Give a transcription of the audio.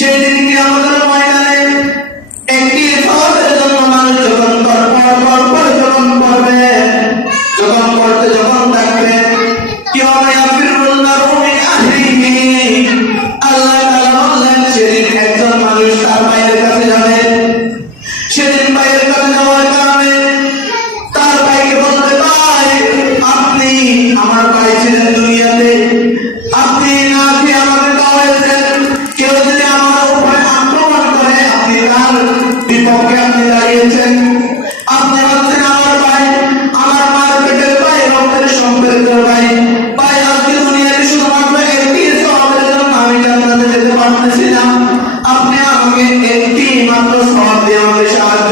সেদিন কিয়ামতের ময়দানে একটি সওয়াবের জন্য মানুষ যখন পর যখন পড়বে, যখন পড়তে যখন থাকবে, কিয়ামা ইয়াফিরুল মারউ মিন আহলিহি, আল্লাহ তাআলা বললেন সেদিন একজন মানুষ তার ভাইয়ের কাছে যাবে। সেদিন ভাইয়ের কাছে যাওয়ার কারণে তার ভাইকে বলবে, ভাই আপনি আমার ভাই ছিলেন দুনিয়াতে, আপনি না খেয়ে আমাকে খাওয়াইছেন, কেউ যদি আমার উপরে আক্রমণ করে আপনি তার বিপক্ষে আপনি দাঁড়িয়েছেন, আপনি হচ্ছেন আমার ভাই, আমার মার পেটের ভাই, রক্তের সম্পর্কের ভাই। ভাই আজকে দুনিয়াতে শুধুমাত্র একটি সওয়াবের জন্য আমি জান্নাতে যেতে পারতেছি না, আপনি আমাকে একটি মাত্র সওয়াব দিয়ে আমাকে সাহায্য